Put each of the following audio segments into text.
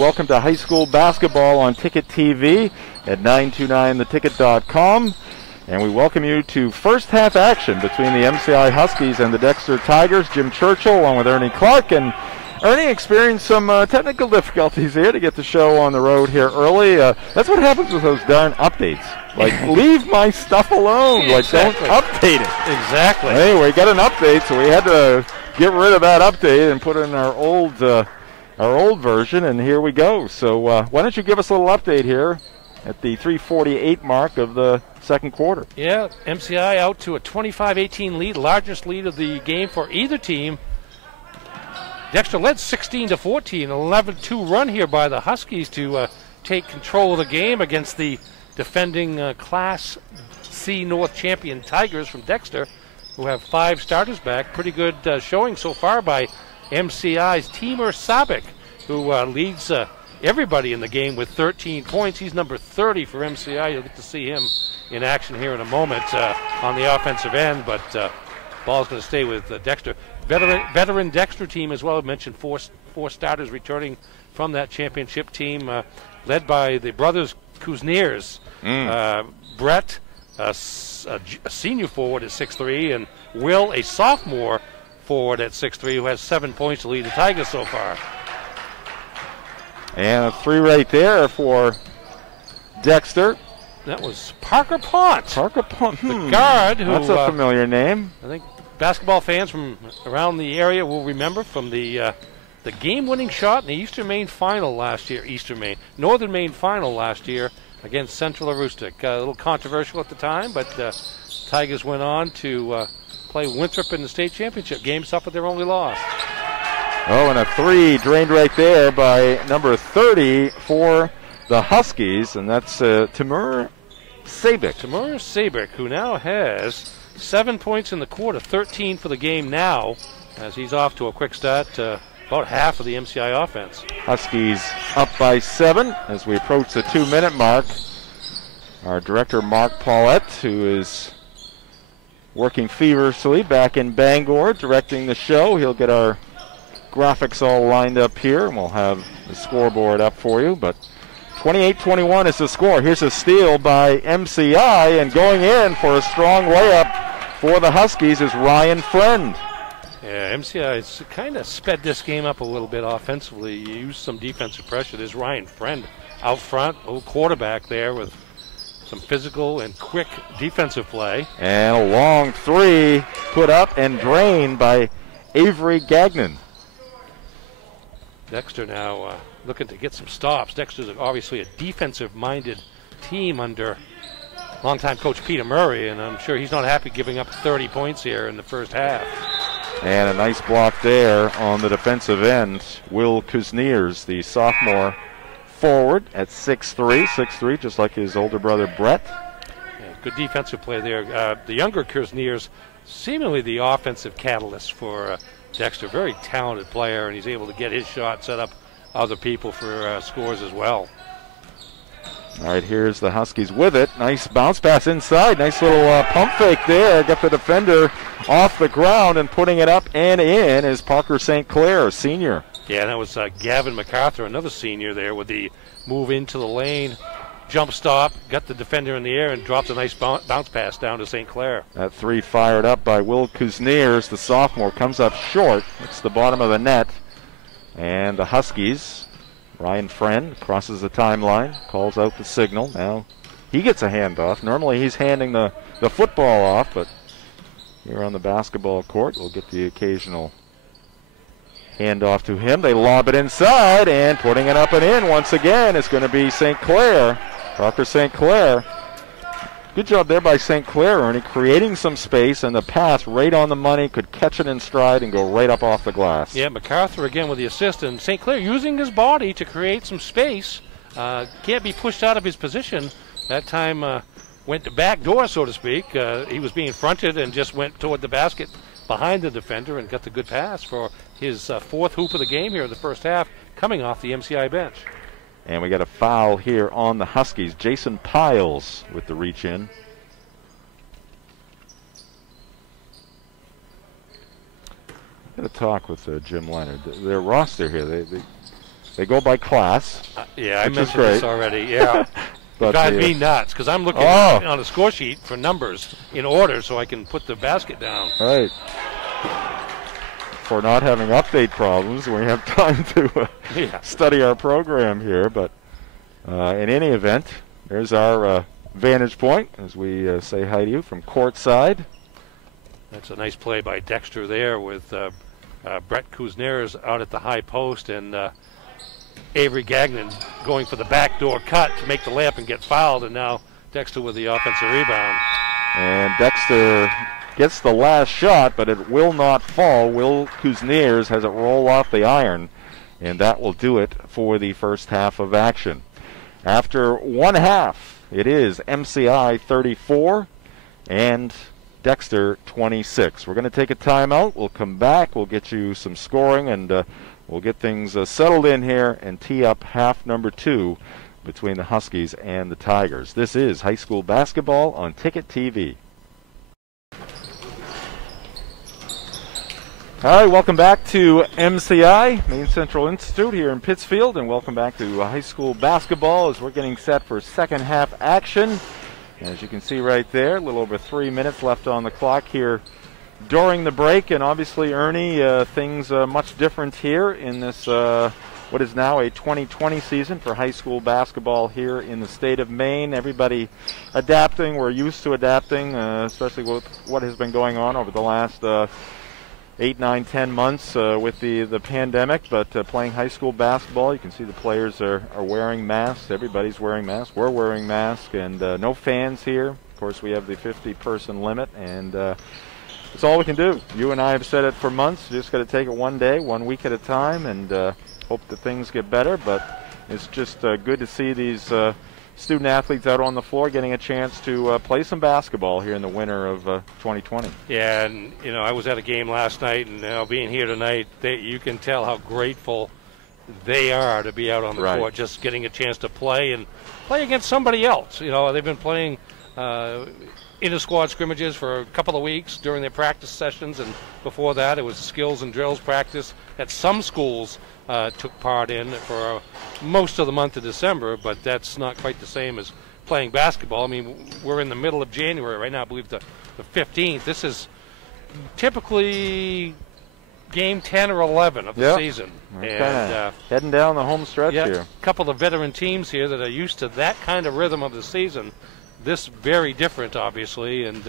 Welcome to high school basketball on Ticket TV at 929theticket.com. And we welcome you to first half action between the MCI Huskies and the Dexter Tigers. Jim Churchill along with Ernie Clark. And Ernie experienced some technical difficulties here to get the show on the road here early. That's what happens with those darn updates. Like, leave my stuff alone. Exactly. Like, don't update it. Exactly. Anyway, we got an update, so we had to get rid of that update and put in our old version, and here we go. So why don't you give us a little update here at the 3:48 mark of the second quarter. Yeah, MCI out to a 25-18 lead, largest lead of the game for either team. Dexter led 16-14, 11-2 run here by the Huskies to take control of the game against the defending Class C North champion Tigers from Dexter, who have 5 starters back. Pretty good showing so far by MCI's Timur Sabic, who leads everybody in the game with 13 points. He's number 30 for MCI. You'll get to see him in action here in a moment on the offensive end, but ball's going to stay with Dexter. Veteran Dexter team as well. I mentioned four starters returning from that championship team, led by the brothers Kuzniers. Brett, a senior forward at 6'3", and Will, a sophomore forward at 6'3", who has 7 points to lead the Tigers so far. And a 3 right there for Dexter. That was Parker Pont. Parker Pont. The guard. Who, that's a familiar name. I think basketball fans from around the area will remember from the game-winning shot in the Eastern Maine final last year. Northern Maine final last year against Central Aroostook. A little controversial at the time, but Tigers went on to play Winthrop in the state championship game, suffered their only loss. Oh, and a 3 drained right there by number 30 for the Huskies, and that's Timur Sabic. Timur Sabic, who now has 7 points in the quarter, 13 for the game now, as he's off to a quick start, about half of the MCI offense. Huskies up by 7 as we approach the 2-minute mark. Our director, Mark Paulette, who is working feverishly back in Bangor, directing the show. He'll get our graphics all lined up here, and we'll have the scoreboard up for you. But 28-21 is the score. Here's a steal by MCI, and going in for a strong layup for the Huskies is Ryan Friend. Yeah, MCI has kind of sped this game up a little bit offensively. You used some defensive pressure. There's Ryan Friend out front, little quarterback there with some physical and quick defensive play. And a long 3 put up and drained by Avery Gagnon. Dexter now looking to get some stops. Dexter's obviously a defensive-minded team under longtime coach Peter Murray, and I'm sure he's not happy giving up 30 points here in the first half. And a nice block there on the defensive end. Will Kuzniers, the sophomore forward at 6'3", just like his older brother Brett. Yeah, good defensive play there. The younger Kuzniers, seemingly the offensive catalyst for Dexter. Very talented player, and he's able to get his shot, set up other people for scores as well. All right, here's the Huskies with it. Nice bounce pass inside. Nice little pump fake there. Got the defender off the ground, and putting it up and in is Parker St. Clair, a senior. Yeah, that was Gavin MacArthur, another senior there, with the move into the lane, jump stop, got the defender in the air, and dropped a nice bounce pass down to St. Clair. That 3 fired up by Will Kuzniers, the sophomore, comes up short. It's the bottom of the net. And the Huskies, Ryan Friend crosses the timeline, calls out the signal. Now he gets a handoff. Normally he's handing the football off, but here on the basketball court, we'll get the occasional handoff to him. They lob it inside, and putting it up and in once again is going to be St. Clair, Parker St. Clair. Good job there by St. Clair, Ernie, creating some space, and the pass right on the money, could catch it in stride and go right up off the glass. Yeah, MacArthur again with the assist, and St. Clair using his body to create some space. Can't be pushed out of his position. That time went to back door, so to speak. He was being fronted and just went toward the basket behind the defender and got the good pass for his 4th hoop of the game here in the first half, coming off the MCI bench. And we got a foul here on the Huskies. Jason Piles with the reach in. Got to talk with Jim Leonard. Their roster here, they They go by class. Yeah, I mentioned this already. Yeah. It drives me nuts because I'm looking on a score sheet for numbers in order so I can put the basket down. Right. For not having update problems, we have time to study our program here. But in any event, there's our vantage point as we say hi to you from courtside. That's a nice play by Dexter there with Brett Kuzners out at the high post and Avery Gagnon going for the backdoor cut to make the layup and get fouled, and now Dexter with the offensive rebound. And Dexter gets the last shot, but it will not fall. Will Kuzners has it roll off the iron, and that will do it for the first half of action. After one half, it is MCI 34 and Dexter 26. We're going to take a timeout. We'll come back. We'll get you some scoring, and we'll get things settled in here and tee up half number 2 between the Huskies and the Tigers. This is high school basketball on Ticket TV. All right, welcome back to MCI, Maine Central Institute here in Pittsfield, and welcome back to high school basketball as we're getting set for second half action. As you can see right there, a little over 3 minutes left on the clock here during the break, and obviously, Ernie, things much different here in this what is now a 2020 season for high school basketball here in the state of Maine. Everybody adapting. We're used to adapting, especially with what has been going on over the last 8, 9, 10 months with the pandemic. But playing high school basketball, you can see the players are wearing masks. Everybody's wearing masks. We're wearing masks, and no fans here. Of course, we have the 50-person limit, and it's all we can do. You and I have said it for months. You just got to take it one day, 1 week at a time, and hope that things get better. But it's just good to see these student athletes out on the floor getting a chance to play some basketball here in the winter of 2020. Yeah, and I was at a game last night, and now being here tonight, you can tell how grateful they are to be out on the court, just getting a chance to play and play against somebody else. They've been playing inter-squad scrimmages for a couple of weeks during their practice sessions, and before that it was skills and drills practice that some schools took part in for most of the month of December, but that's not quite the same as playing basketball. I mean, we're in the middle of January right now, I believe the 15th. This is typically game 10 or 11 of the season. And heading down the home stretch here. A couple of veteran teams here that are used to that kind of rhythm of the season. This very different, obviously, and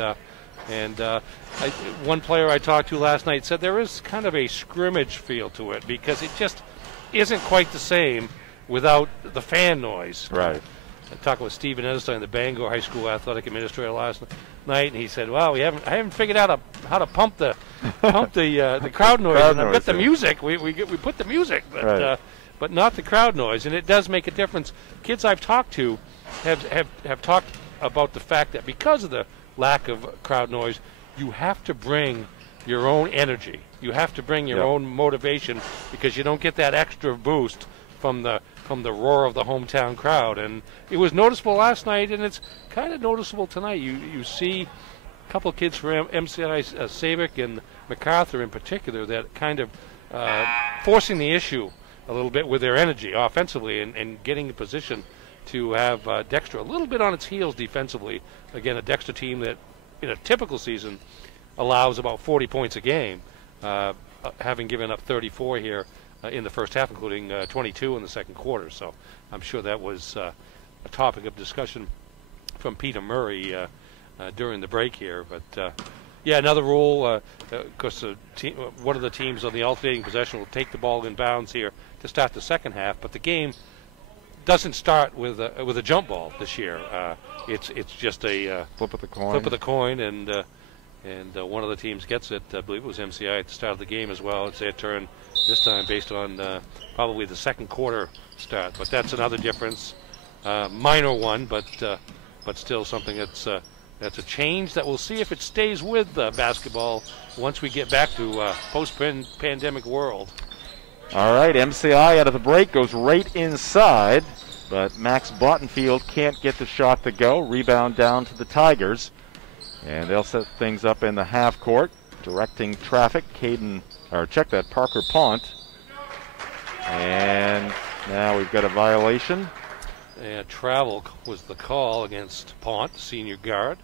one player I talked to last night said there is kind of a scrimmage feel to it because it just isn't quite the same without the fan noise. Right. I talked with Stephen Edstein, the Bangor High School athletic administrator, last night, and he said, "Well, I haven't figured out how to pump the crowd noise. And I've got the music. We put the music, but not the crowd noise, and it does make a difference." Kids I've talked to have talked about the fact that because of the lack of crowd noise, you have to bring your own energy. You have to bring your own motivation because you don't get that extra boost from the roar of the hometown crowd. And it was noticeable last night, and it's kind of noticeable tonight. You see a couple of kids from MCI, Savick and MacArthur in particular, that kind of forcing the issue a little bit with their energy offensively and getting in position to have Dexter a little bit on its heels defensively. Again, a Dexter team that in a typical season allows about 40 points a game, having given up 34 here in the first half, including 22 in the second quarter. So I'm sure that was a topic of discussion from Peter Murray during the break here. But another rule, because one of the teams on the alternating possession will take the ball in bounds here to start the second half, but the game doesn't start with a jump ball this year. It's just a flip of the coin. Flip of the coin, and one of the teams gets it. I believe it was MCI at the start of the game as well. It's their turn this time, based on probably the second quarter start. But that's another difference, minor one, but still something that's a change that we'll see if it stays with basketball once we get back to post-pandemic world. All right, MCI out of the break goes right inside, but Max Bottenfield can't get the shot to go. Rebound down to the Tigers, and they'll set things up in the half court, directing traffic. Parker Pont, and Now we've got a violation. And travel was the call against Pont, senior guard.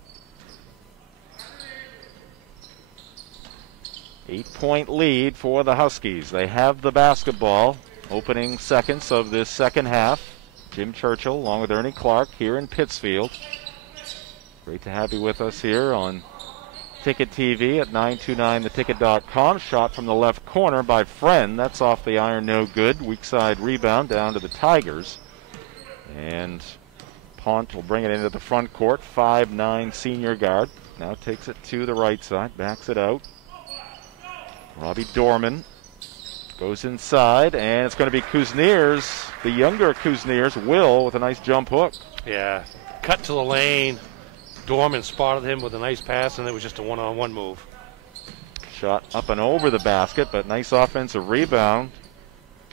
8-point lead for the Huskies. They have the basketball. Opening seconds of this second half. Jim Churchill along with Ernie Clark here in Pittsfield. Great to have you with us here on Ticket TV at 929theticket.com. Shot from the left corner by Friend. That's off the iron, no good. Weak side rebound down to the Tigers. And Pont will bring it into the front court. 5'9" senior guard. Now takes it to the right side. Backs it out. Robbie Dorman goes inside, and it's going to be Kuzniers, the younger Kuzniers, Will, with a nice jump hook. Yeah, cut to the lane. Dorman spotted him with a nice pass, and it was just a one-on-one move. Shot up and over the basket, but nice offensive rebound.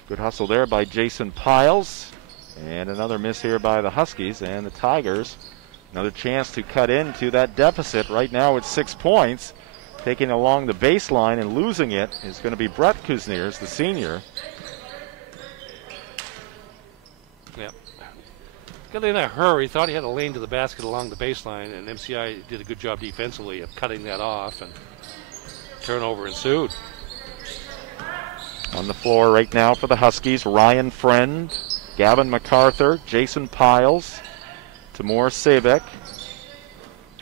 Good hustle there by Jason Piles. And another miss here by the Huskies, and the Tigers. Another chance to cut into that deficit. Right now it's 6 points. Taking along the baseline and losing it is going to be Brett Kuzniers, the senior. Yep. Got in a hurry, thought he had a lane to the basket along the baseline, and MCI did a good job defensively of cutting that off, and turnover ensued. On the floor right now for the Huskies, Ryan Friend, Gavin MacArthur, Jason Piles, Timur Sabek,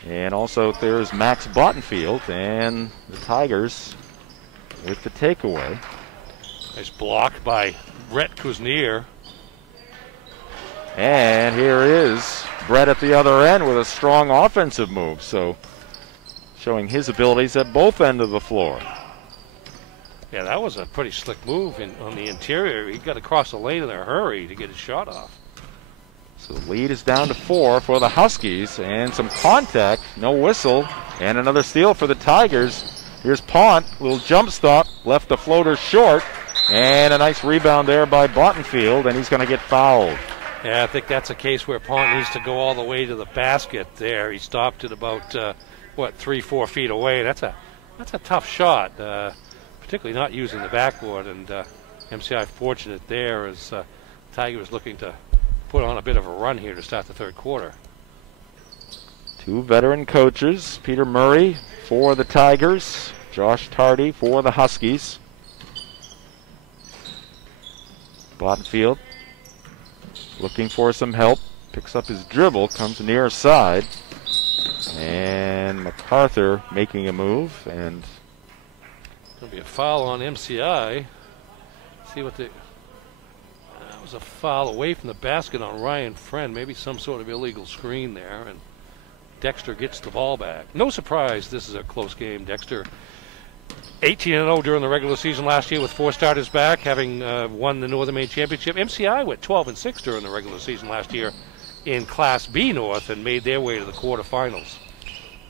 and also there's Max Bottenfield, and the Tigers with the takeaway. Nice block by Brett Kuznier. And here is Brett at the other end with a strong offensive move, so showing his abilities at both ends of the floor. Yeah, that was a pretty slick move on the interior. He got across the lane in a hurry to get his shot off. So the lead is down to 4 for the Huskies, and some contact, no whistle, and another steal for the Tigers. Here's Pont, little jump stop, left the floater short, and a nice rebound there by Bottenfield, and he's going to get fouled. Yeah, I think that's a case where Pont needs to go all the way to the basket there. He stopped it about, 3-4 feet away. That's a tough shot, particularly not using the backboard, and MCI fortunate there as Tigers looking to put on a bit of a run here to start the third quarter. Two veteran coaches, Peter Murray for the Tigers, Josh Tardy for the Huskies. Bottenfield looking for some help, picks up his dribble, comes near side, and MacArthur making a move, and There'll be a foul on MCI. See what the... That was a foul away from the basket on Ryan Friend. Maybe some sort of illegal screen there. And Dexter gets the ball back. No surprise this is a close game. Dexter 18-0 during the regular season last year with 4 starters back, having won the Northern Maine Championship. MCI went 12-6 during the regular season last year in Class B North and made their way to the quarterfinals.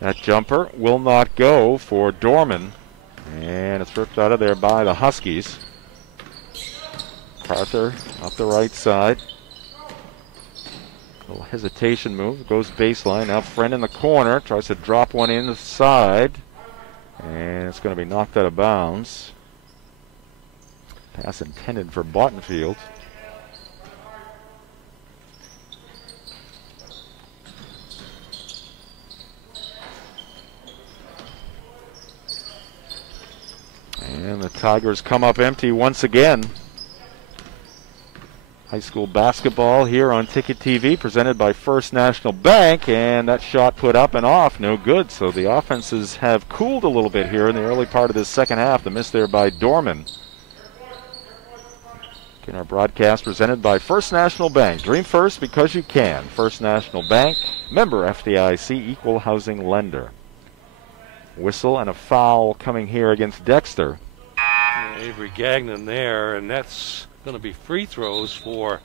That jumper will not go for Dorman, and it's ripped out of there by the Huskies. Arthur up the right side. A little hesitation move, goes baseline. Now Friend in the corner, tries to drop one inside, and it's going to be knocked out of bounds. Pass intended for Bottenfield. And the Tigers come up empty once again. High school basketball here on Ticket TV, presented by First National Bank, and that shot put up and off, no good. So the offenses have cooled a little bit here in the early part of this second half. The miss there by Dorman. Again, our broadcast presented by First National Bank. Dream first because you can. First National Bank, member FDIC, equal housing lender. Whistle and a foul coming here against Dexter. Avery Gagnon there, and that's going to be free throws for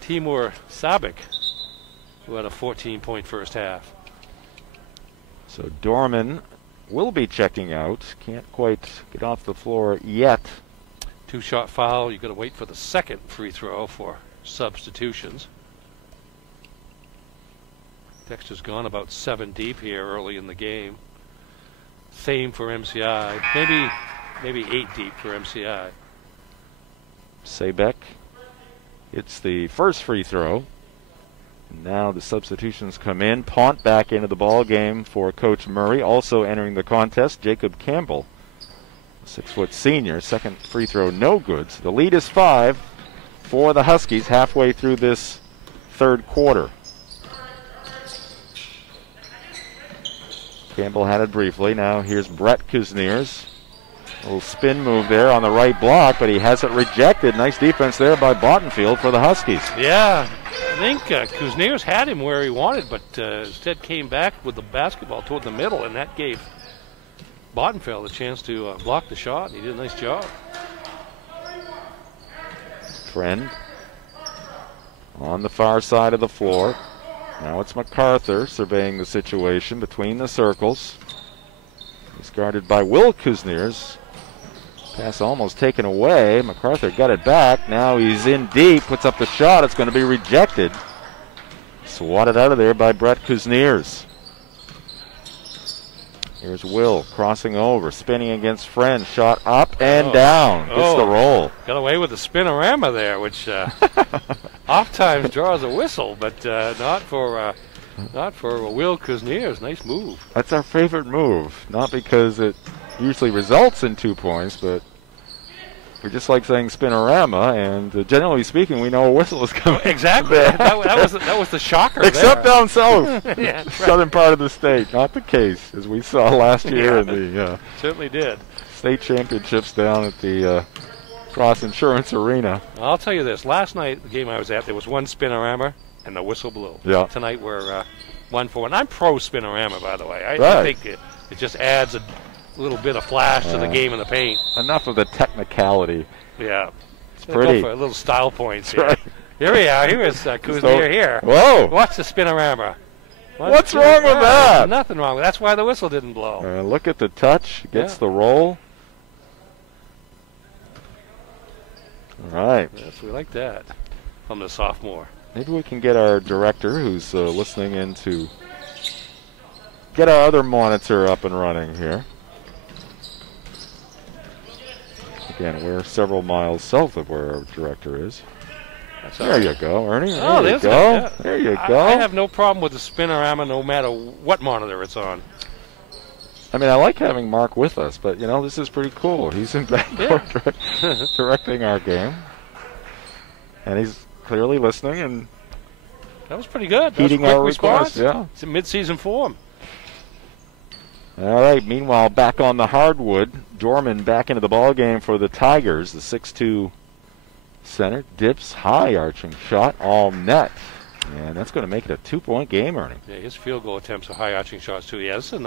Timur Sabek, who had a 14-point first half. So Dorman will be checking out. Can't quite get off the floor yet. 2-shot foul. You've got to wait for the second free throw for substitutions. Dexter's gone about 7 deep here early in the game. Same for MCI. Maybe 8 deep for MCI. Sebeck hits the first free throw. Now the substitutions come in. Pont back into the ball game for Coach Murray. Also entering the contest, Jacob Campbell, 6-foot senior. Second free throw no good. So the lead is 5 for the Huskies halfway through this third quarter. Campbell had it briefly. Now here's Brett Kuzniers. A little spin move there on the right block, but he has it rejected. Nice defense there by Bottenfield for the Huskies. Yeah, I think Kuzniers had him where he wanted, but instead came back with the basketball toward the middle, and that gave Bottenfield a chance to block the shot, and he did a nice job. Friend on the far side of the floor. Now it's MacArthur surveying the situation between the circles. He's guarded by Will Kuzniers. Pass almost taken away. MacArthur got it back. Now he's in deep, puts up the shot. It's going to be rejected. Swatted out of there by Brett Kuzniers. Here's Will crossing over, spinning against Friend. Shot up and down. Gets the roll. Got away with the spinorama there, which oftentimes draws a whistle, but not for Will Kuzniers. Nice move. That's our favorite move. Not because it usually results in 2 points, but we just like saying spinorama, and generally speaking, we know a whistle is coming. Exactly. that was the shocker. Except there. down south, Yeah, right. southern part of the state. Not the case, as we saw last year in the certainly did. state championships down at the Cross Insurance Arena. I'll tell you this. Last night, the game I was at, there was one spinorama, and the whistle blew. Yeah. Tonight, we're 1 for 1. I'm pro spinorama, by the way. I think it just adds a little bit of flash to the game in the paint. Enough of the technicality. Yeah. It's pretty. Go for a little style points here. Right. Here we are. Here is Kuznier here. Whoa. Watch the spinorama. What's wrong with that? Nothing wrong. That's why the whistle didn't blow. Look at the touch. Gets the roll. All right. Yes, we like that from the sophomore. Maybe we can get our director who's listening in to get our other monitor up and running here. Again, we're several miles south of where our director is. There you go, Ernie. There you go. There you go. I have no problem with the spinorama no matter what monitor it's on. I mean, I like having Mark with us, but, you know, this is pretty cool. He's in Bangor directing our game. And he's clearly listening and that was pretty good. Heeding our request. Yeah. It's a mid-season form. All right, meanwhile, back on the hardwood, Dorman back into the ball game for the Tigers. The 6'2" center dips high, arching shot, all net. And that's going to make it a 2-point game, Ernie. Yeah, his field goal attempts are high arching shots, too. Yeah, this is a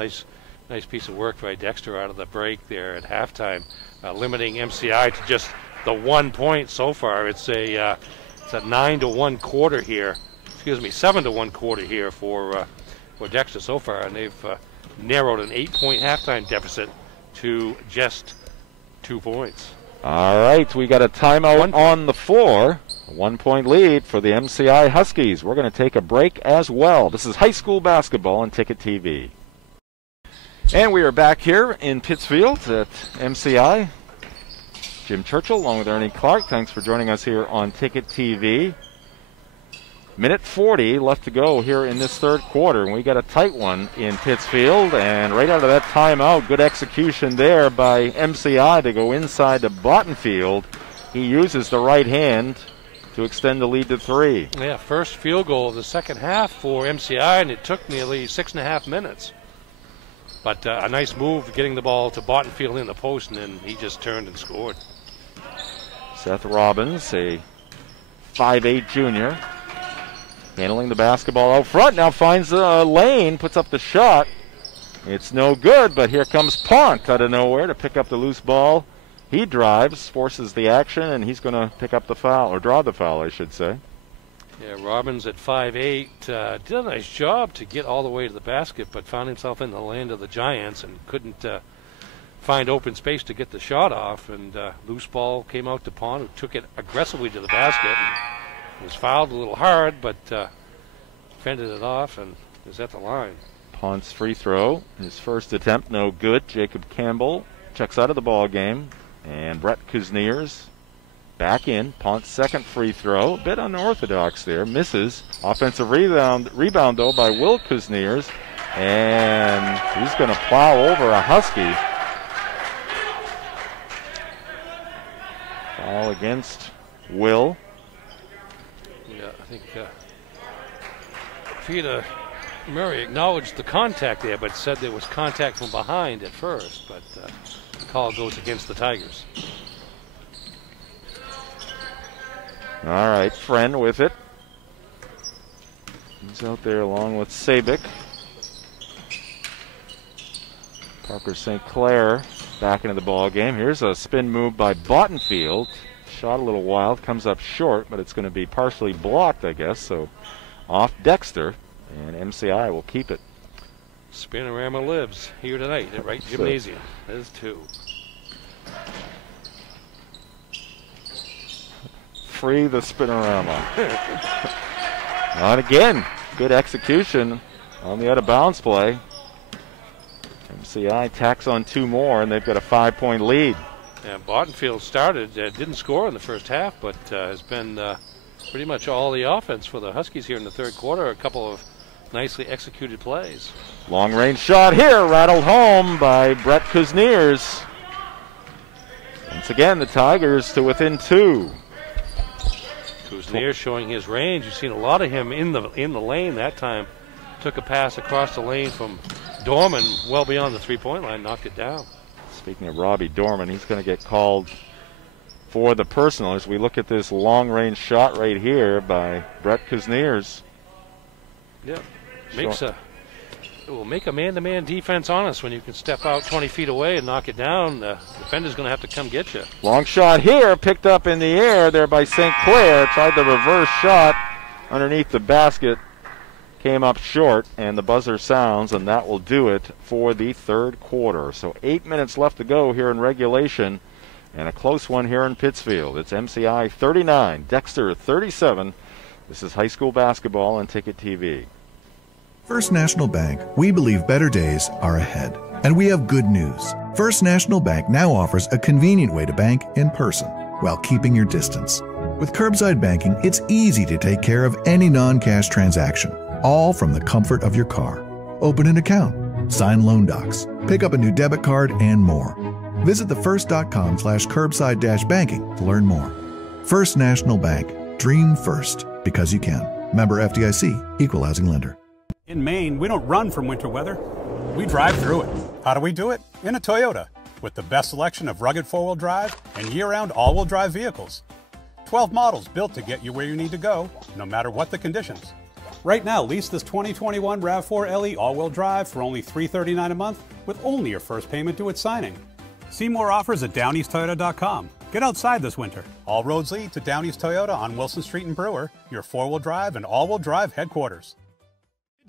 nice piece of work by Dexter out of the break there at halftime, limiting MCI to just the 1 point so far. It's a 9-1 quarter here. Excuse me, 7-1 quarter here for Dexter so far, and they've narrowed an 8-point halftime deficit to just 2 points. All right, we got a timeout on the floor. A 1-point lead for the MCI Huskies. We're going to take a break as well. This is high school basketball on Ticket TV. And we are back here in Pittsfield at MCI. Jim Churchill along with Ernie Clark. Thanks for joining us here on Ticket TV. Minute 40 left to go here in this third quarter, and we got a tight one in Pittsfield. And right out of that timeout, good execution there by MCI to go inside to Bottenfield. He uses the right hand to extend the lead to 3. Yeah, first field goal of the second half for MCI, and it took nearly 6.5 minutes. But a nice move getting the ball to Bottenfield in the post, and then he just turned and scored. Seth Robbins, a 5'8" junior, handling the basketball out front. Now finds a lane, puts up the shot. It's no good, but here comes Pont out of nowhere to pick up the loose ball. He drives, forces the action, and he's going to pick up the foul, or draw the foul, I should say. Yeah, Robbins at 5'8", did a nice job to get all the way to the basket, but found himself in the land of the Giants and couldn't find open space to get the shot off. And loose ball came out to Pont, who took it aggressively to the basket. And was fouled a little hard, but fended it off and is at the line. Pont's free throw, his first attempt, no good. Jacob Campbell checks out of the ball game, and Brett Kuzniers Back in. Pont's second free throw. A bit unorthodox there. Misses. Offensive rebound though by Will Kuzniers. And he's going to plow over a Husky. Foul against Will. Yeah, I think Peter Murray acknowledged the contact there, but said there was contact from behind at first. But the call goes against the Tigers. All right, Friend with it. He's out there along with Sabic. Parker St. Clair back into the ball game. Here's a spin move by Bottenfield. Shot a little wild, comes up short, but it's going to be partially blocked, I guess. So off Dexter, and MCI will keep it. Spinorama lives here tonight at Wright Gymnasium. There's two. Free the Spinorama. Not again. Good execution on the out of bounds play. MCI tacks on two more, and they've got a 5-point lead. Yeah, Bottenfield started, didn't score in the first half, but has been pretty much all the offense for the Huskies here in the third quarter. A couple of nicely executed plays. Long range shot here, rattled home by Brett Kuzniers. Once again, the Tigers to within two. Kuzniers showing his range. You've seen a lot of him in the lane that time. Took a pass across the lane from Dorman, well beyond the three-point line, knocked it down. Speaking of Robbie Dorman, he's going to get called for the personal as we look at this long-range shot right here by Brett Kuzniers. Yeah, it will make a man-to-man defense honest when you can step out 20 feet away and knock it down. The defender's going to have to come get you. Long shot here, picked up in the air there by St. Clair. Tried the reverse shot underneath the basket. Came up short, and the buzzer sounds, and that will do it for the third quarter. So 8 minutes left to go here in regulation, and a close one here in Pittsfield. It's MCI 39, Dexter 37. This is high school basketball on Ticket TV. First National Bank, we believe better days are ahead. And we have good news. First National Bank now offers a convenient way to bank in person while keeping your distance. With curbside banking, it's easy to take care of any non-cash transaction, all from the comfort of your car. Open an account, sign loan docs, pick up a new debit card, and more. Visit thefirst.com/curbside-banking to learn more. First National Bank. Dream first, because you can. Member FDIC, Equal Housing Lender. In Maine, we don't run from winter weather. We drive through it. How do we do it? In a Toyota, with the best selection of rugged four-wheel drive and year-round all-wheel drive vehicles. 12 models built to get you where you need to go, no matter what the conditions. Right now, lease this 2021 RAV4 LE all-wheel drive for only $339 a month, with only your first payment due at signing. See more offers at downeasttoyota.com. Get outside this winter. All roads lead to Down East Toyota on Wilson Street in Brewer, your four-wheel drive and all-wheel drive headquarters.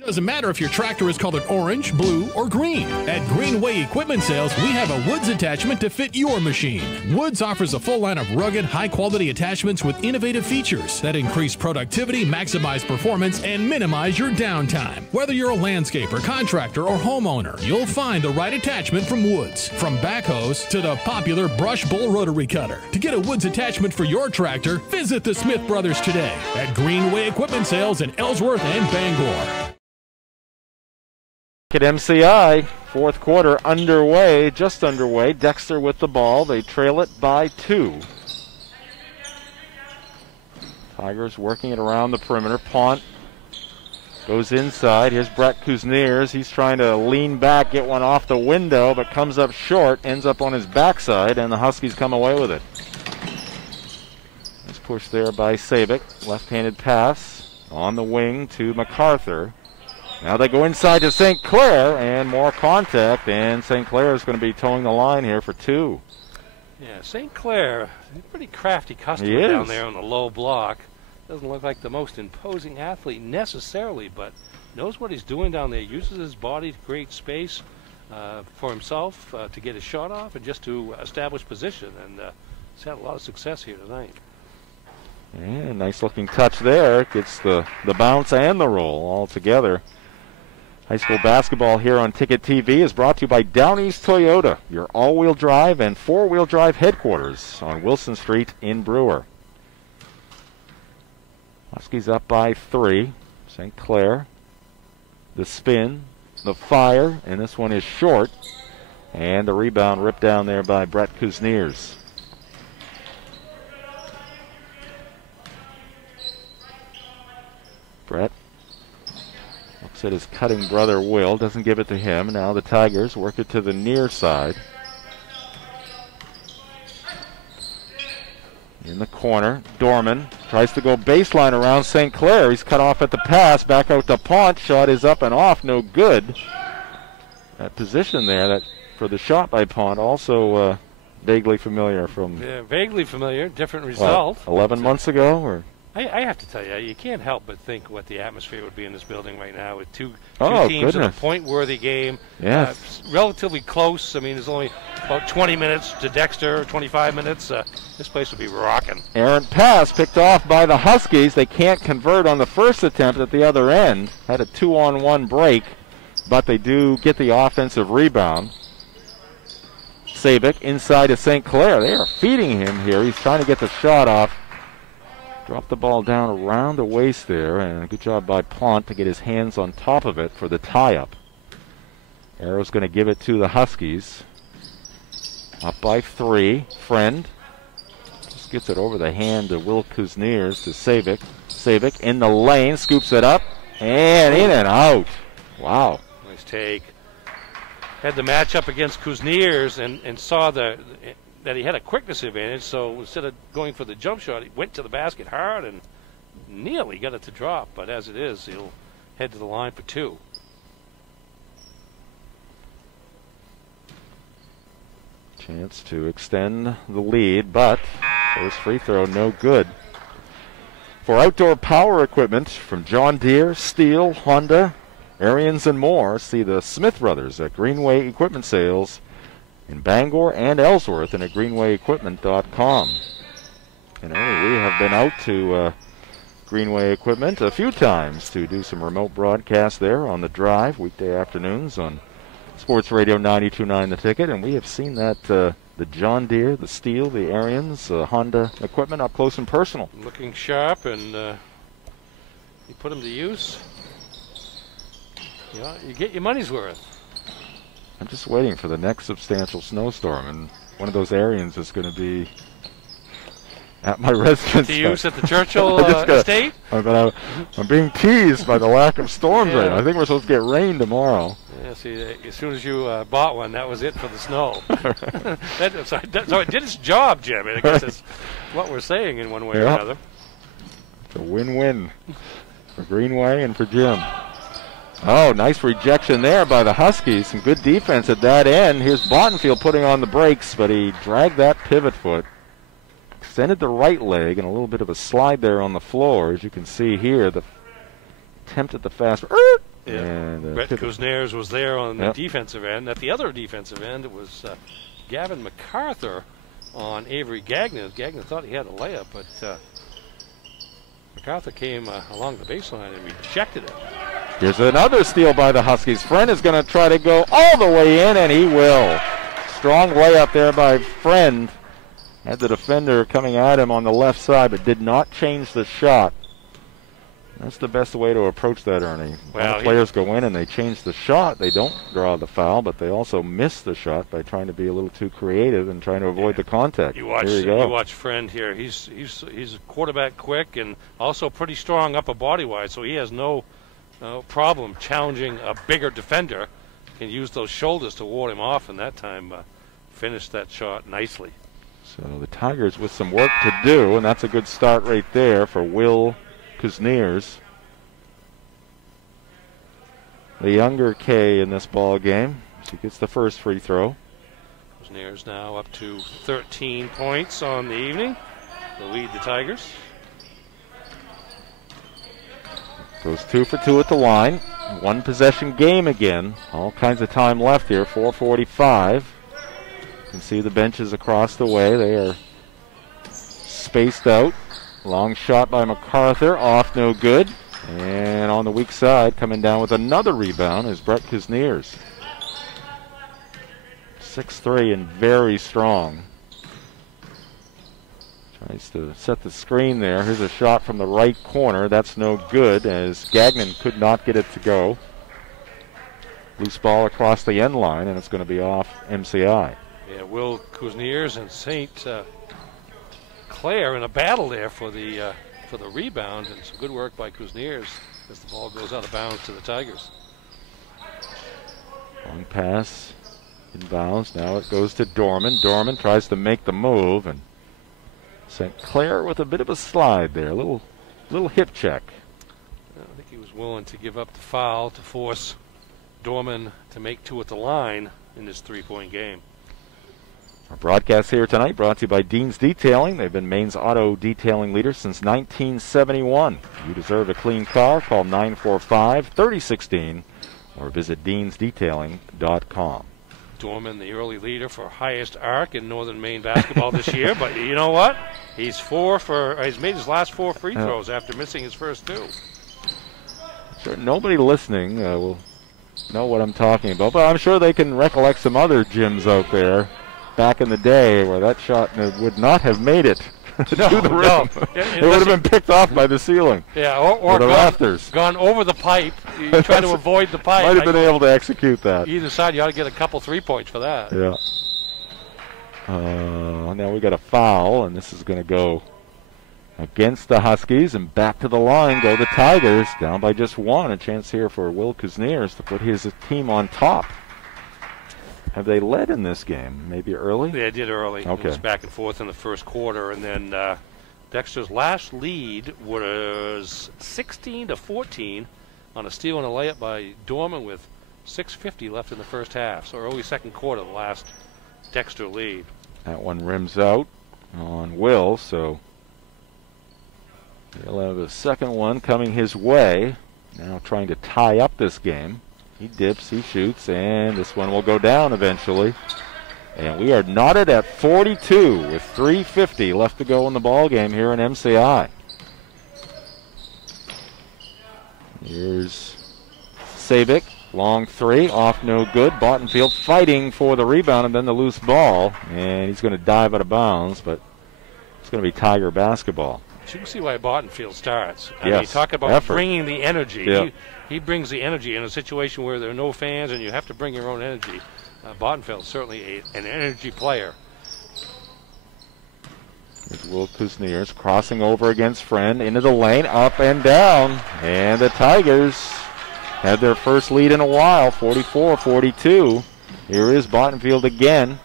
It doesn't matter if your tractor is colored orange, blue, or green. At Greenway Equipment Sales, we have a Woods attachment to fit your machine. Woods offers a full line of rugged, high-quality attachments with innovative features that increase productivity, maximize performance, and minimize your downtime. Whether you're a landscaper, contractor, or homeowner, you'll find the right attachment from Woods. From backhoes to the popular brush bull rotary cutter. To get a Woods attachment for your tractor, visit the Smith Brothers today at Greenway Equipment Sales in Ellsworth and Bangor. At MCI, fourth quarter underway, just underway. Dexter with the ball. They trail it by 2. Tigers working it around the perimeter. Pont goes inside. Here's Brett Kuzniers. He's trying to lean back, get one off the window, but comes up short, ends up on his backside, and the Huskies come away with it. Nice push there by Sabic. Left-handed pass on the wing to MacArthur. Now they go inside to St. Clair, and more contact, and St. Clair is going to be towing the line here for 2. Yeah, St. Clair, pretty crafty customer down there on the low block. Doesn't look like the most imposing athlete necessarily, but knows what he's doing down there. Uses his body to create space for himself, to get his shot off, and just to establish position. And he's had a lot of success here tonight. Yeah, nice looking touch there. Gets the bounce and the roll all together. High school basketball here on Ticket TV is brought to you by Down East Toyota, your all-wheel drive and four-wheel drive headquarters on Wilson Street in Brewer. Huskies up by 3. St. Clair. The spin, the fire, and this one is short. And the rebound ripped down there by Brett Kuzniers. Brett looks at his cutting brother Will, doesn't give it to him. Now the Tigers work it to the near side. In the corner, Dorman tries to go baseline around St. Clair. He's cut off at the pass, back out to Pont. Shot is up and off, no good. That position there, that for the shot by Pont, also vaguely familiar from... Yeah, vaguely familiar, different result. What, 11 months ago? Or I have to tell you, you can't help but think what the atmosphere would be in this building right now with two goodness. teams in a point-worthy game. Yes. Relatively close. I mean, there's only about 20 minutes to Dexter, 25 minutes. This place would be rocking. Errant pass picked off by the Huskies. They can't convert on the first attempt at the other end. Had a 2-on-1 break, but they do get the offensive rebound. Sabic inside to St. Clair. They are feeding him here. He's trying to get the shot off. Dropped the ball down around the waist there, and a good job by Pont to get his hands on top of it for the tie-up. Arrow's going to give it to the Huskies. Up by 3. Friend just gets it over the hand to Will Kuzniers to Sabic. Sabic in the lane, scoops it up, and in and out. Wow. Nice take. Had the matchup against Kuzniers and saw that he had a quickness advantage, so instead of going for the jump shot, he went to the basket hard and nearly got it to drop. But as it is, he'll head to the line for 2. Chance to extend the lead, but first free throw no good. For outdoor power equipment from John Deere, Steel, Honda, Ariens, and more, see the Smith Brothers at Greenway Equipment Sales in Bangor and Ellsworth and at greenwayequipment.com. And we have been out to Greenway Equipment a few times to do some remote broadcasts there on the drive, weekday afternoons on Sports Radio 92.9 The Ticket, and we have seen that the John Deere, the Steel, the Ariens, Honda equipment up close and personal. Looking sharp, and you put them to use. You get your money's worth. I'm just waiting for the next substantial snowstorm, and one of those Ariens is going to be at my residence. To use at the Churchill estate? I'm being teased by the lack of storms right now. I think we're supposed to get rain tomorrow. Yeah, see, as soon as you bought one, that was it for the snow. So it did its job, Jim. I guess it's what we're saying in one way or another. It's a win-win for Greenway and for Jim. Oh, nice rejection there by the Huskies. Some good defense at that end. Here's Bottenfield putting on the brakes, but he dragged that pivot foot. Extended the right leg, and a little bit of a slide there on the floor. As you can see here, the attempt at the fast. Yeah. And Brett Kuzniers was there on the defensive end. At the other defensive end, it was Gavin MacArthur on Avery Gagnon. Gagnon thought he had a layup, but MacArthur came along the baseline and rejected it. Here's another steal by the Huskies. Friend is going to try to go all the way in, and he will. Strong layup there by Friend. Had the defender coming at him on the left side, but did not change the shot. That's the best way to approach that, Ernie. Well, when players go in and they change the shot, they don't draw the foul, but they also miss the shot by trying to be a little too creative and trying to avoid the contact. You watch Friend here. He's a quarterback quick and also pretty strong upper body-wise, so he has no problem challenging a bigger defender. Can use those shoulders to ward him off, and that time finished that shot nicely. So the Tigers with some work to do, and that's a good start right there for Will Kuzniers. The younger K in this ball game. She gets the first free throw. Kuzniers now up to 13 points on the evening to lead the Tigers. Goes 2 for 2 at the line. One possession game again. All kinds of time left here. 4:45. You can see the benches across the way. They are spaced out. Long shot by MacArthur. Off, no good. And And on the weak side, coming down with another rebound is Brett Kuzniers. 6'3" and very strong. Tries to set the screen there. Here's a shot from the right corner. That's no good as Gagnon could not get it to go. Loose ball across the end line, and it's going to be off MCI. Yeah, Will Kuzniers and St. Clair in a battle there for the rebound, and some good work by Kuzniers as the ball goes out of bounds to the Tigers. Long pass, inbounds. Now it goes to Dorman. Dorman tries to make the move, and St. Clair with a bit of a slide there, a little hip check. I think he was willing to give up the foul to force Dorman to make two at the line in this three-point game. Our broadcast here tonight brought to you by Dean's Detailing. They've been Maine's auto detailing leader since 1971. You deserve a clean car. Call 945-3016 or visit deansdetailing.com. Dorman, the early leader for highest arc in Northern Maine basketball this year, but you know what? He's made his last 4 free throws after missing his first 2. Sure, nobody listening will know what I'm talking about, but I'm sure they can recollect some other gyms out there back in the day where that shot would not have made it to the rim. No. It would have been picked off by the ceiling. Yeah, or the rafters. Gone over the pipe. You try to avoid the pipe. Might have been able to execute that. Either side, you ought to get a couple 3 points for that. Yeah. Now we got a foul, and this is going to go against the Huskies, and back to the line go the Tigers, down by just 1. A chance here for Will Kuzniers to put his team on top. Have they led in this game? Maybe early? They did early. Okay. It was back and forth in the first quarter, and then Dexter's last lead was 16-14 on a steal and a layup by Dorman with 6:50 left in the first half. So early second quarter, the last Dexter lead. That one rims out on Will, so he'll have a second one coming his way. Now trying to tie up this game. He dips, he shoots, and this one will go down eventually. And we are knotted at 42 with 3:50 left to go in the ball game here in MCI. Here's Sabic, long 3, off no good. Bottenfield fighting for the rebound and then the loose ball, and he's going to dive out of bounds, but it's going to be Tiger basketball. You can see why Bottenfield starts. I Yes, mean, you talk about effort. bringing the energy. Yeah. He brings the energy in a situation where there are no fans and you have to bring your own energy. Bottenfield's certainly an energy player. Here's Will Kuzniers crossing over against Friend into the lane, up and down. And the Tigers had their first lead in a while, 44-42. Here is Bottenfield again.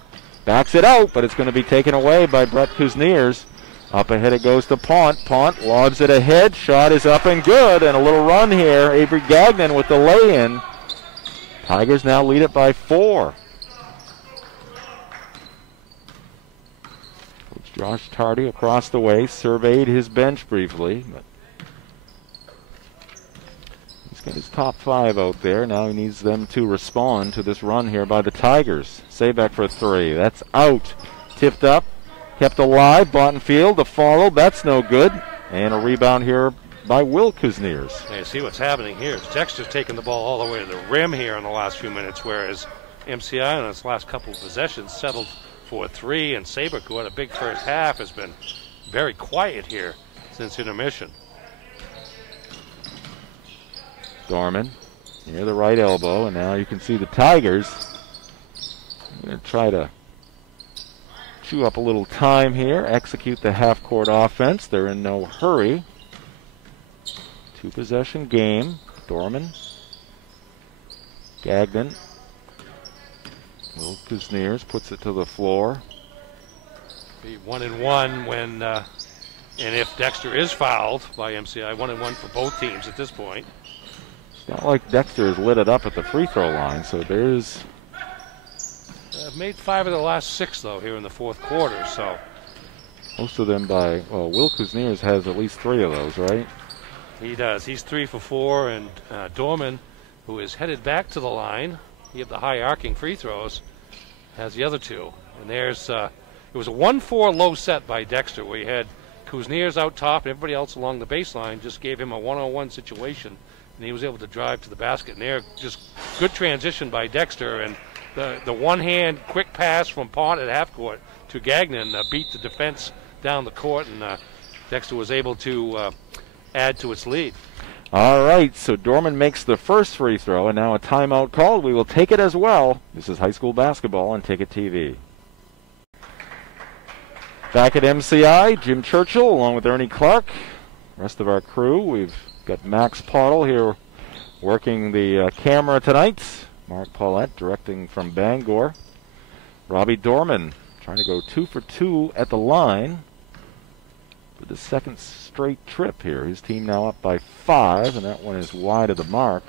Backs it out, but it's going to be taken away by Brett Kuzniers. Up ahead it goes to Pont. Pont lobs it ahead. Shot is up and good. And a little run here. Avery Gagnon with the lay-in. Tigers now lead it by 4. Coach Josh Tardy across the way surveyed his bench briefly. But he's got his top 5 out there. Now he needs them to respond to this run here by the Tigers. Saback for 3. That's out. Tipped up. Kept alive. Bottenfield to follow. That's no good. And a rebound here by Will Kuzniers. Now you see what's happening here. Dexter's taking the ball all the way to the rim here in the last few minutes, whereas MCI in its last couple of possessions settled for 3, and Sabic, who had a big first half, has been very quiet here since intermission. Dorman near the right elbow, and now you can see the Tigers going to try to chew up a little time here, execute the half-court offense. They're in no hurry. 2-possession game. Dorman, Gagnon, Will Kuzniers puts it to the floor. Be 1-1 when, and if Dexter is fouled by MCI, 1-1 for both teams at this point. It's not like Dexter has lit it up at the free throw line, so there's... Made 5 of the last 6, though, here in the fourth quarter, so. Most of them by, well, Will Kuzniers has at least 3 of those, right? He does. He's 3 for 4, and Dorman, who is headed back to the line, he had the high arcing free throws, has the other 2. And there's, it was a 1-4 low set by Dexter, where he had Kuzniers out top, and everybody else along the baseline just gave him a one-on-one situation, and he was able to drive to the basket. And there, just good transition by Dexter, and the one-hand quick pass from Pont at half court to Gagnon beat the defense down the court, and Dexter was able to add to its lead. All right, so Dorman makes the first free throw, and now a timeout called. We will take it as well. This is high school basketball on Ticket TV. Back at MCI, Jim Churchill along with Ernie Clark. Rest of our crew, we've got Max Pottle here working the camera tonight. Mark Paulette directing from Bangor. Robbie Dorman trying to go 2 for 2 at the line for the second straight trip here. His team now up by 5, and that one is wide of the mark.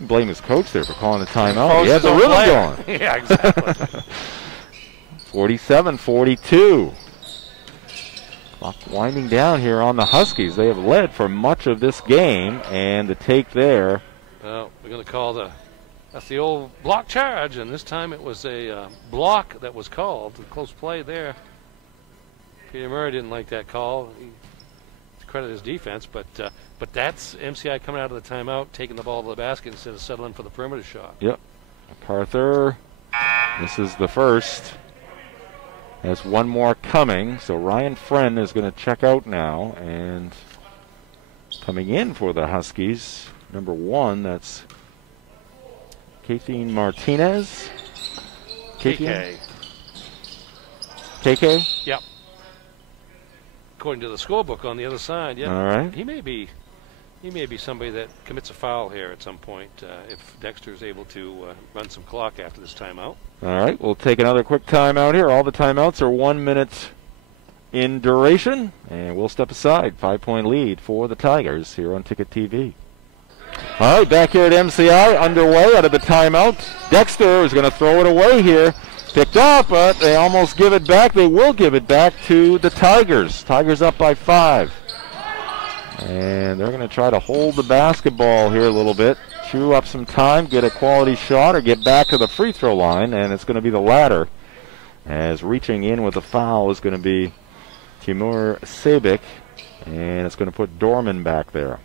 Blame his coach there for calling the timeout. He had the rhythm going. Yeah, exactly. 47-42. Clock winding down here on the Huskies. They have led for much of this game, and the take there. Well, we're going to call that's the old block charge, and this time it was a block that was called. A close play there. Peter Murray didn't like that call. He credit his defense, but that's MCI coming out of the timeout, taking the ball to the basket instead of settling for the perimeter shot. Yep. MacArthur, this is the first. Has one more coming, so Ryan Friend is going to check out now, and coming in for the Huskies, number 1, that's Kathleen Martinez. KK. KK? Yep. According to the scorebook on the other side, yeah. All right. He may be somebody that commits a foul here at some point if Dexter is able to run some clock after this timeout. All right, we'll take another quick timeout here. All the timeouts are 1 minute in duration, and we'll step aside. 5-point lead for the Tigers here on Ticket TV. All right, back here at MCI, underway out of the timeout. Dexter is going to throw it away here. Picked up, but they almost give it back. They will give it back to the Tigers. Tigers up by 5. And they're going to try to hold the basketball here a little bit, chew up some time, get a quality shot, or get back to the free throw line, and it's going to be the latter, as reaching in with a foul is going to be Timur Sabik, and it's going to put Dorman back there.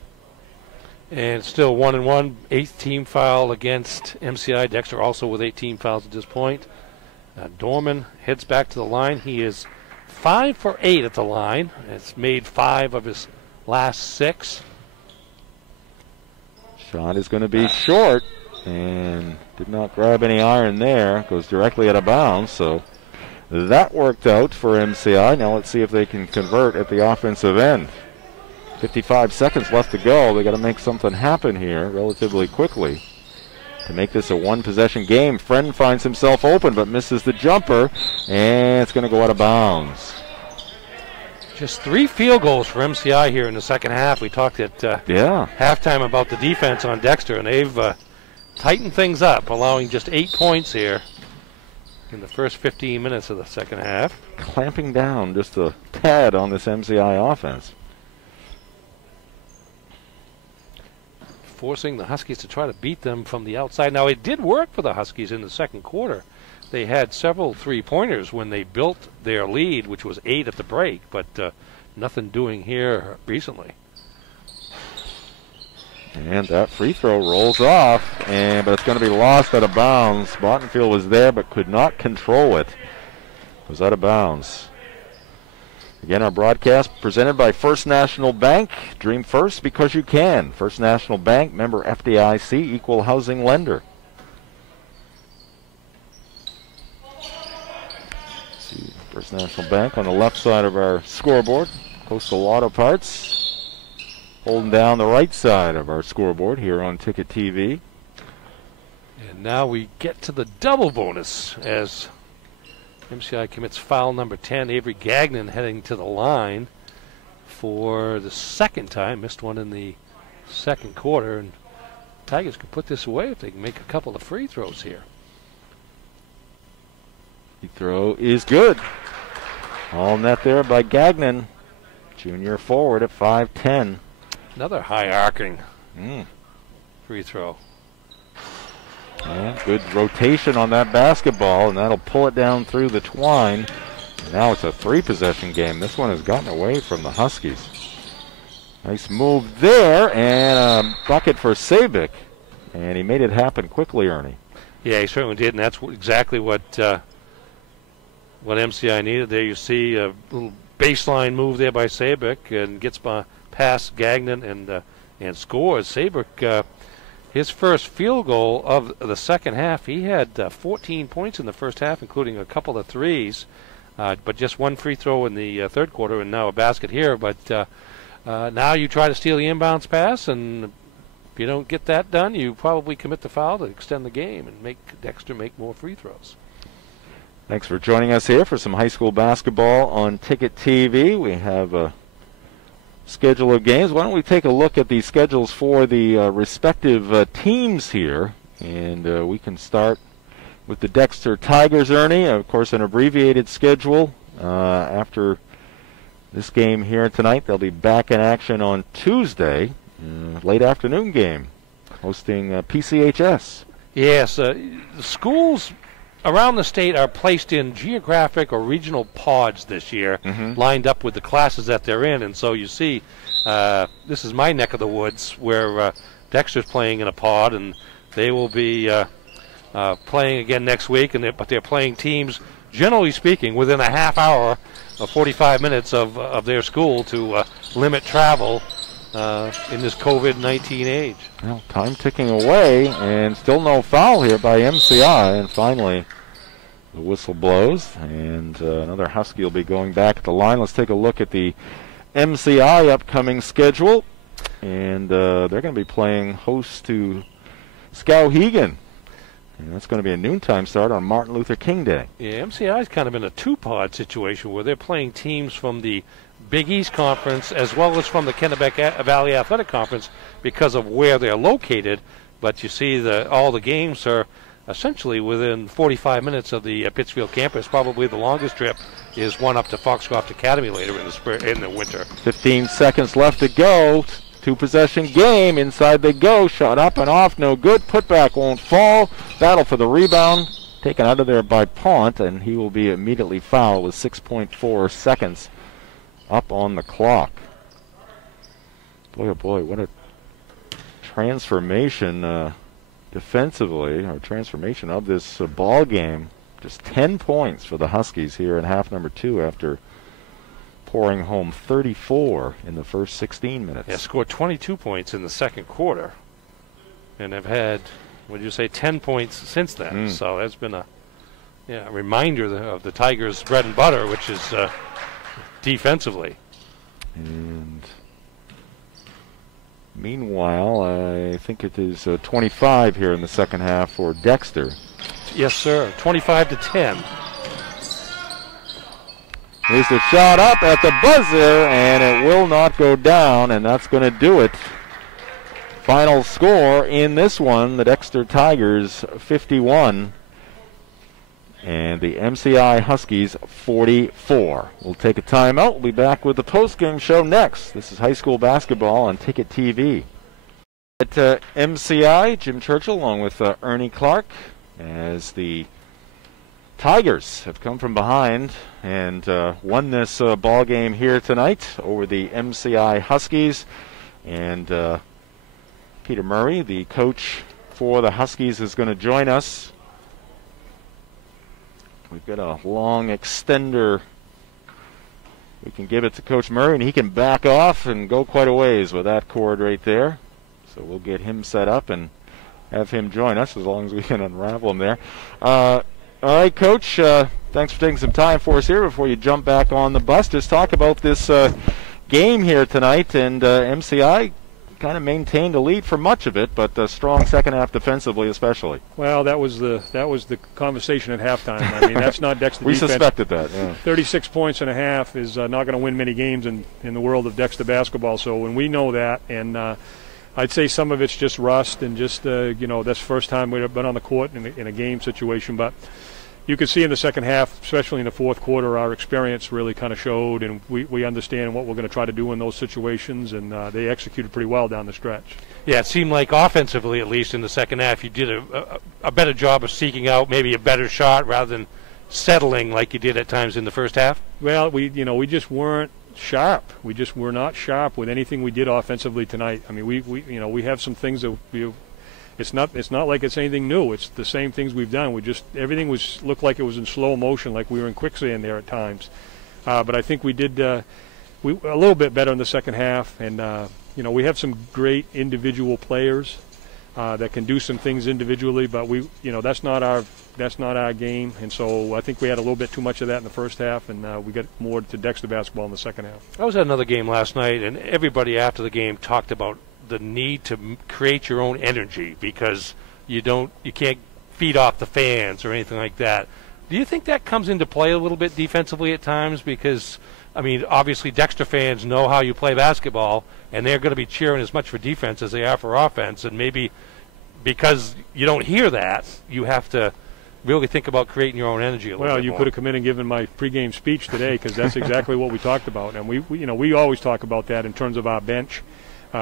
And still 1-1, 8th team foul against MCI. Dexter also with 18 fouls at this point. Dorman heads back to the line. He is 5 for 8 at the line. It's made 5 of his last 6. Shot is going to be short, and did not grab any iron there. Goes directly out of bounds, so that worked out for MCI. Now let's see if they can convert at the offensive end. 55 seconds left to go. They got to make something happen here relatively quickly to make this a one-possession game. Friend finds himself open but misses the jumper, and it's going to go out of bounds. Just 3 field goals for MCI here in the second half. We talked at halftime about the defense on Dexter, and they've tightened things up, allowing just 8 points here in the first 15 minutes of the second half. Clamping down just a tad on this MCI offense. Forcing the Huskies to try to beat them from the outside. Now, it did work for the Huskies in the second quarter. They had several three-pointers when they built their lead, which was 8 at the break, but nothing doing here recently. And that free throw rolls off, but it's going to be lost out of bounds. Bottenfield was there but could not control it. It was out of bounds. Again, our broadcast presented by First National Bank. Dream first because you can. First National Bank, member FDIC, equal housing lender. See, First National Bank on the left side of our scoreboard. Coastal Auto Parts holding down the right side of our scoreboard here on Ticket TV. And now we get to the double bonus as MCI commits foul number 10. Avery Gagnon heading to the line for the second time. Missed one in the second quarter. And Tigers could put this away if they can make a couple of free throws here. Free throw is good. All net there by Gagnon. Junior forward at 5'10". Another high arcing free throw. Yeah, good rotation on that basketball, and that'll pull it down through the twine. Now it's a 3-possession game. This one has gotten away from the Huskies. Nice move there, and a bucket for Sabic. And he made it happen quickly, Ernie. Yeah, he certainly did, and that's exactly what MCI needed there. You see a little baseline move there by Sabic, and gets past Gagnon and scores. Sabic, his first field goal of the second half, he had 14 points in the first half, including a couple of threes, but just one free throw in the third quarter, and now a basket here. But now you try to steal the inbounds pass, and if you don't get that done, you probably commit the foul to extend the game and make Dexter make more free throws. Thanks for joining us here for some high school basketball on Ticket TV. We have a schedule of games. Why don't we take a look at the schedules for the respective teams here, and we can start with the Dexter Tigers, Ernie. Of course, an abbreviated schedule. After this game here tonight, they'll be back in action on Tuesday, late afternoon game, hosting PCHS. Yes, the schools around the state are placed in geographic or regional pods this year, lined up with the classes that they're in. And so you see, this is my neck of the woods where Dexter's playing in a pod, and they will be playing again next week. But they're playing teams, generally speaking, within a half hour of 45 minutes of their school to limit travel in this COVID-19 age. Well, time ticking away, and still no foul here by MCI. And finally, the whistle blows, and another Husky will be going back at the line. Let's take a look at the MCI upcoming schedule. And they're going to be playing host to Skowhegan. And that's going to be a noontime start on Martin Luther King Day. Yeah, MCI's kind of in a two-pod situation where they're playing teams from the Big East Conference as well as from the Kennebec Valley Athletic Conference because of where they're located. But you see all the games are essentially within 45 minutes of the Pittsfield campus. Probably the longest trip is one up to Foxcroft Academy later in the winter. 15 seconds left to go. 2-possession game. Inside they go. Shot up and off. No good. Putback won't fall. Battle for the rebound. Taken out of there by Pont, and he will be immediately fouled with 6.4 seconds up on the clock. Boy, oh boy, what a transformation defensively, or transformation of this ball game. Just 10 points for the Huskies here in half number 2 after pouring home 34 in the first 16 minutes. Yeah, scored 22 points in the second quarter, and have had, would you say, 10 points since then. So that's been a reminder of the Tigers' bread and butter, which is defensively. And meanwhile, I think it is 25 here in the second half for Dexter. Yes, sir. 25-10. Here's the shot up at the buzzer, and it will not go down, and that's going to do it. Final score in this one, the Dexter Tigers 51, and the MCI Huskies 44. We'll take a timeout. We'll be back with the postgame show next. This is high school basketball on Ticket TV. At MCI, Jim Churchill along with Ernie Clark, as the Tigers have come from behind and won this ball game here tonight over the MCI Huskies. And Peter Murray, the coach for the Huskies, is going to join us. We've got a long extender. We can give it to Coach Murray, and he can back off and go quite a ways with that cord right there. So we'll get him set up and have him join us as long as we can unravel him there. All right, Coach, thanks for taking some time for us here before you jump back on the bus. Just talk about this game here tonight, and MCI kind of maintained a lead for much of it, but a strong second half defensively especially. Well, that was the conversation at halftime. I mean, that's not Dexter we defense. Suspected that, yeah. 36 points and a half is not going to win many games in the world of Dexter basketball. So when we know that, and I'd say some of it's just rust and just, that's the first time we've been on the court in a game situation. But you could see in the second half, especially in the fourth quarter, our experience really kind of showed, and we understand what we're going to try to do in those situations, and they executed pretty well down the stretch. Yeah, it seemed like offensively, at least in the second half, you did a better job of seeking out maybe a better shot rather than settling like you did at times in the first half? Well, we just weren't sharp. We just were not sharp with anything we did offensively tonight. I mean, we have some things that it's not like it's anything new. It's the same things we've done. Everything looked like it was in slow motion, like we were in quicksand there at times. But I think we did a little bit better in the second half, and we have some great individual players that can do some things individually, but that's not our game, and so I think we had a little bit too much of that in the first half, and we got more to Dexter basketball in the second half. I was at another game last night, and everybody after the game talked about the need to create your own energy because you can't feed off the fans or anything like that. Do you think that comes into play a little bit defensively at times? Because, I mean, obviously Dexter fans know how you play basketball, and they're going to be cheering as much for defense as they are for offense. And maybe because you don't hear that, you have to really think about creating your own energy a little bit Well, you more. could have come in and given my pregame speech today because that's exactly what we talked about. And we always talk about that in terms of our bench.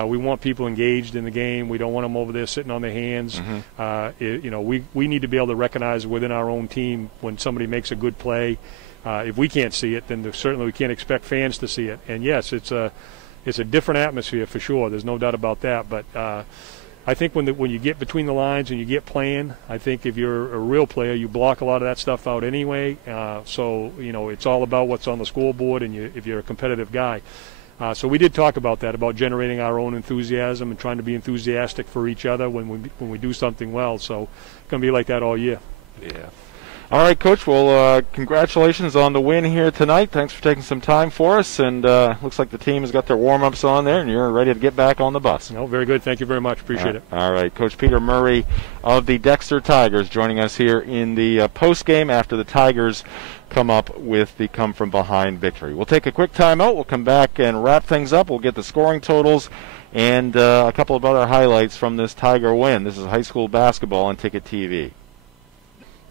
We want people engaged in the game. We don't want them over there sitting on their hands. Mm-hmm. We need to be able to recognize within our own team when somebody makes a good play. If we can't see it, then certainly we can't expect fans to see it. And yes, it's a different atmosphere for sure. There's no doubt about that. But I think when you get between the lines and you get playing, I think if you're a real player, you block a lot of that stuff out anyway. So it's all about what's on the scoreboard, and if you're a competitive guy. So we did talk about that, about generating our own enthusiasm and trying to be enthusiastic for each other when we do something well. So it's going to be like that all year. Yeah. All right, Coach. Well, congratulations on the win here tonight. Thanks for taking some time for us. And looks like the team has got their warm-ups on there, and you're ready to get back on the bus. No, very good. Thank you very much. Appreciate it. All right. Coach Peter Murray of the Dexter Tigers joining us here in the post-game after the Tigers come up with the come-from-behind victory. We'll take a quick timeout. We'll come back and wrap things up. We'll get the scoring totals and a couple of other highlights from this Tiger win. This is high school basketball on Ticket TV.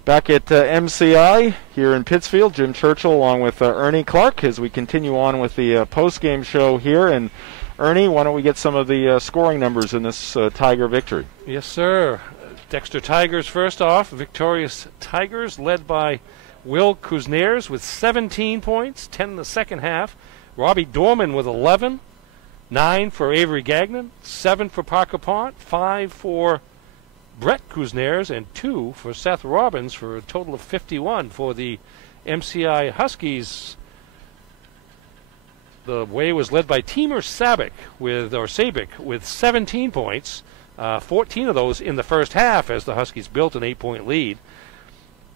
Back at MCI here in Pittsfield, Jim Churchill along with Ernie Clark as we continue on with the post-game show here. And Ernie, why don't we get some of the scoring numbers in this Tiger victory? Yes, sir. Dexter Tigers first off. Victorious Tigers led by Will Kuzners with 17 points, 10 in the second half. Robbie Dorman with 11, 9 for Avery Gagnon, 7 for Parker Pont, 5 for Brett Kuzners, and 2 for Seth Robbins for a total of 51 for the MCI Huskies. The way was led by Teamer Sabic with 17 points, 14 of those in the first half as the Huskies built an 8-point lead.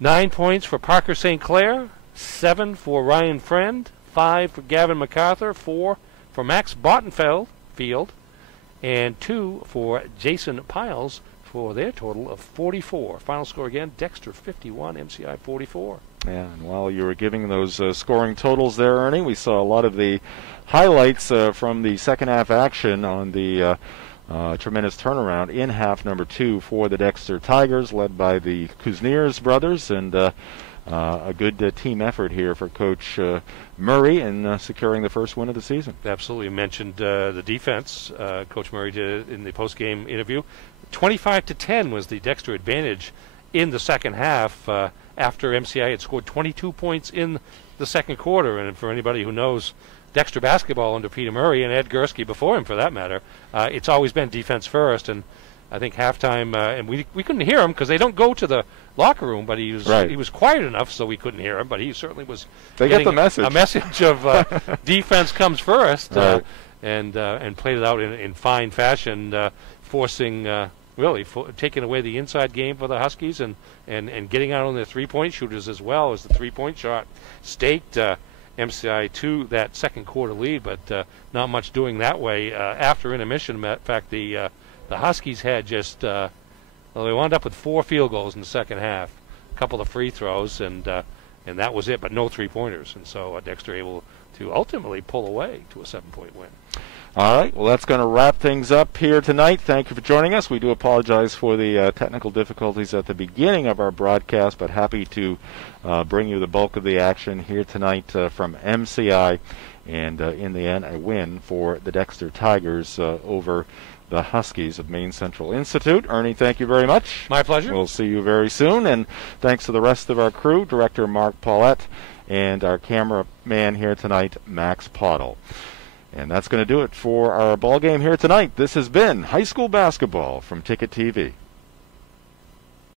9 points for Parker St. Clair, 7 for Ryan Friend, 5 for Gavin MacArthur, 4 for Max Bottenfeld, and 2 for Jason Piles for their total of 44. Final score again, Dexter 51, MCI 44. Yeah, and while you were giving those scoring totals there, Ernie, we saw a lot of the highlights from the second half action on the tremendous turnaround in half number 2 for the Dexter Tigers, led by the Kuzners brothers, and a good team effort here for Coach Murray in securing the first win of the season. Absolutely. You mentioned the defense. Coach Murray did in the post-game interview. 25-10 was the Dexter advantage in the second half after MCI had scored 22 points in the second quarter. And for anybody who knows Dexter basketball under Peter Murray and Ed Gursky before him, for that matter, it's always been defense first. And I think halftime, and we couldn't hear him because they don't go to the locker room, but he was quiet enough so we couldn't hear him. But he certainly was. They get the message. A message of defense comes first, right. and played it out in fine fashion, forcing. Really taking away the inside game for the Huskies and getting out on their three-point shooters as well as the three-point shot staked MCI to that second quarter lead, but not much doing that way after intermission. In fact, the Huskies had just they wound up with 4 field goals in the second half, a couple of free throws, and that was it, but no three-pointers. And so Dexter able to ultimately pull away to a 7-point win. All right, well, that's going to wrap things up here tonight. Thank you for joining us. We do apologize for the technical difficulties at the beginning of our broadcast, but happy to bring you the bulk of the action here tonight from MCI. And in the end, a win for the Dexter Tigers over the Huskies of Maine Central Institute. Ernie, thank you very much. My pleasure. We'll see you very soon, and thanks to the rest of our crew, Director Mark Paulette, and our cameraman here tonight, Max Pottle. And that's going to do it for our ball game here tonight. This has been high school basketball from Ticket TV.